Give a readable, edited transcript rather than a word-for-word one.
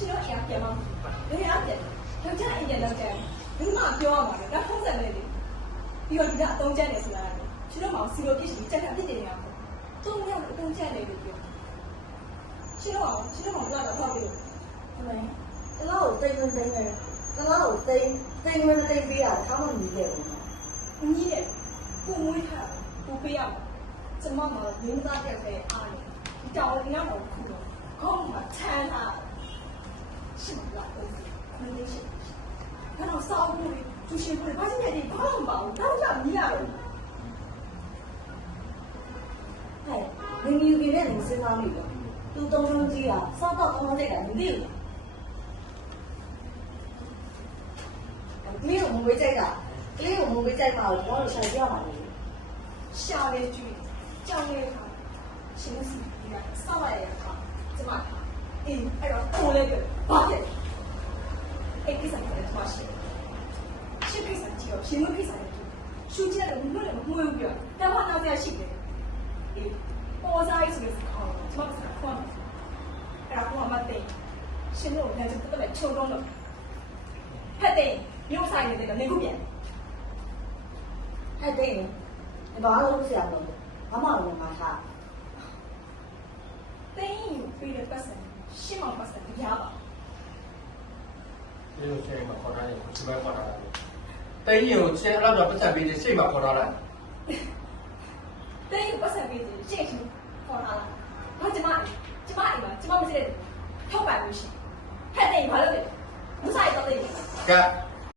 ရှင်တို့အိမ်ကပြန်မှာဘယ်အားပြန်ယောက်ျားအိမ်ပြန်တော့ကျန်ဘယ်မှပြောရမှာလဲဒါဖုံးစံနေတယ်ပြီးတော့ဒီကအတုံးကျန်နေဆိုတာလေရှင်တို့မှစီလိုပြစ်စီကြက်တာဖြစ်နေရမှာသူ့မြောက်အတုံးကျန်နေလို့ပြောရှင်တို့ကတော့ဖောက်ပြီးအမေတလားကိုတိတ်ဝင်တိတ်နေတလားကိုတိတ်ဝင်တိတ်ပေးတာခေါင်းမမြည်ခဲ့ဘူး ညီးတယ်ကိုမွေးထားကိုပေးရမှာကျမမှာမင်းသားတက်တဲ့အားလေဒီတောင်ဒီနောက်တော့ခုတော့ခေါင်းမှာချမ်းသာရှင်မလာဘူးမင်းလေးရှင်ဘာလို့စောက်ဘူးသူရှင်ဘူးဘာကြီးနေဘာမှမပါဘူးတော့ရမြည်ရတယ် ဟဲ့မင်းယူခဲ့တဲ့နေစဉ်းစားမိတယ်သူတုံးတုံးကြီးอ่ะစောက်တော့ကောင်းတဲ့ကမသိဘူးကလေးကိုမဝေးကြိုက်ကလေးကိုမဝေးကြိုက်မှာဘောလို့ရှာပြမှာလေ ရှာလေးကျွေးကြောင်လေးခါရှင်စီဒီကစောက်ရတဲ့အခါကျမအေးအဲ့တော့ကိုလေးကဘာလဲအဲ့ဒီဆိုင်ကကျမရှိရှင်းဖိတ်ဆိုင်ကြီးရောရှင်မဖိတ်ဆိုင်ကြီးရှူချက်လည်းမလို့လည်းမမှုဘူးပြတမနောက်ပြရှိတယ်အေးပေါ်စားရေးဆိုတဲ့ခေါင်းကျမကခွန်အဲ့ဒါကမှတ်တယ်ရှင်တို့လည်းတက်တက်ချုံတော့လို့ဖက်တယ်မြို့ဆိုင်နေတယ်နေခုပြန် ဟဲ့တဲ့ဘာလို့ဆရာမလို့ဘာမှမမထား တင်းယူပြီးတဲ့ပတ်စံရှင်းမပတ်စံပြပါ ဒီလိုချိန်မှာခေါ်ထားတယ်ဒီဘက်ခေါ်ထားတယ်တင်းရင်ကိုချင်းအဲ့လောက်တော့ပတ်သက်ပြီးစိတ်မှာခေါ်ထားတယ် တင်းယူပတ်စံပြီးရှင်းချင်းခေါ်လာလားဘာကျမအိမ်မှာကျမမသိတဲ့ထောက်ပါလို့ရှိဟဲ့တင်းဘာလို့လဲမဆိုင်တော့တယ် က